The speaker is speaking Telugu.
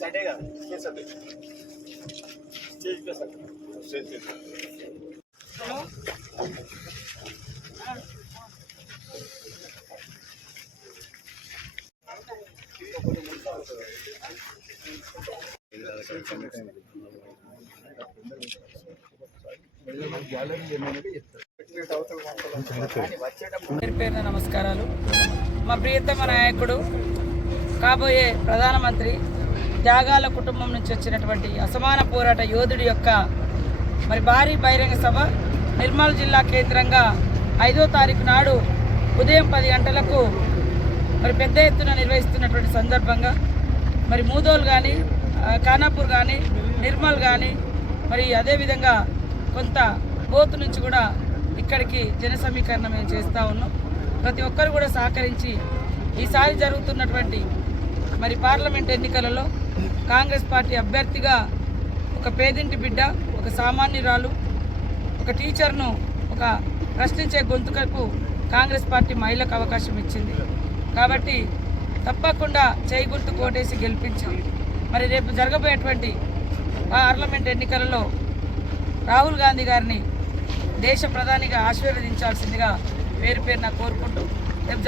सटेगा सटे चेंज कर सकते పేరు నమస్కారాలు. మా ప్రియతమ నాయకుడు కాబోయే ప్రధానమంత్రి త్యాగాల కుటుంబం నుంచి వచ్చినటువంటి అసమాన పోరాట యోధుడి యొక్క మరి భారీ బహిరంగ సభ నిర్మల్ జిల్లా కేంద్రంగా 5వ తారీఖు నాడు ఉదయం 10 గంటలకు మరి పెద్ద ఎత్తున నిర్వహిస్తున్నటువంటి సందర్భంగా మరి మూదోల్ కానీ ఖానాపూర్ కానీ నిర్మల్ కానీ మరి అదేవిధంగా కొంత బోతు నుంచి కూడా ఇక్కడికి జన సమీకరణ మేము చేస్తూ ఉన్నాం. ప్రతి ఒక్కరు కూడా సహకరించి ఈసారి జరుగుతున్నటువంటి మరి పార్లమెంట్ ఎన్నికలలో కాంగ్రెస్ పార్టీ అభ్యర్థిగా ఒక పేదింటి బిడ్డ, ఒక సామాన్యురాలు, ఒక టీచర్ను ఒక ప్రశ్నించే గొంతుకకు కాంగ్రెస్ పార్టీ మహిళకు అవకాశం ఇచ్చింది. కాబట్టి తప్పకుండా చేయి గుర్తు కోటేసి గెలిపించి మరి రేపు జరగబోయేటువంటి పార్లమెంట్ ఎన్నికలలో రాహుల్ గాంధీ గారిని దేశ ప్రధానిగా ఆశీర్వదించాల్సిందిగా పేరు పేరున కోరుకుంటూ రేపు